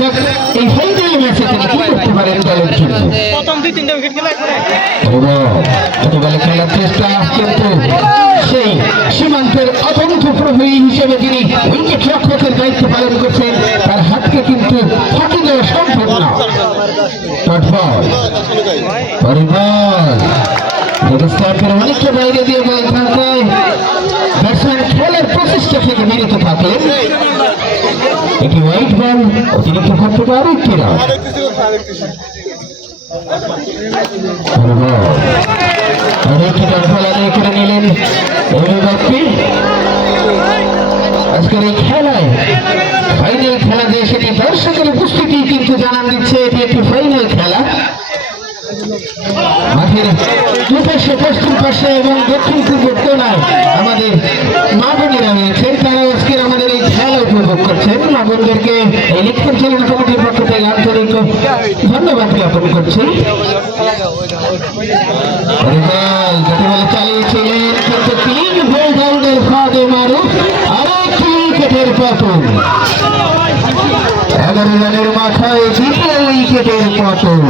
যাক এই ফাইনাল ম্যাচে তিনি কি করতে পারেন দলের জন্য প্রথম দুই তিনটা উইকেট খেলা ছোটবেলা খেলার চেষ্টা কিন্তু সেই সীমান্তের অবন্ধ প্রহরী হিসেবে যিনি উইকেট রক্ষকের দায়িত্ব পালন করছেন। তার হাতকে কিন্তু ফাঁকি দেওয়া সম্ভব না। অনেকটা বাইরে দিয়ে বল প্রচেষ্টা থেকে বিরত থাকলেন এটি হোয়াইট বল অতিরিক্ত হাত থেকে আরও একটি রান ডট বল আদায় করে নিলেন অভিভাবকটি আজকের এই খেলায় ফাইনাল খেলা যে সেটি দর্শকের উপস্থিতি কিন্তু জানান দিচ্ছে, এটি একটি ফাইনাল খেলা। মাঠের দুপাশে, পশ্চিম পাশে এবং দক্ষিণ পূর্ব কোনায় আমাদের মা বোনেরা রয়েছেন তারা আজকের আমাদের এই খেলা উপভোগ এই লিগ পরিচালনা কমিটির পক্ষ থেকে আন্তরিক ধন্যবাদ জ্ঞাপন করছি। চালিয়েছিলেন, কিন্তু তিন গোল ফাঁদে মারুফ আরেকটি উইকেটের পতন। এগারো রানের মাথায় জিতে উইকেটের পতন।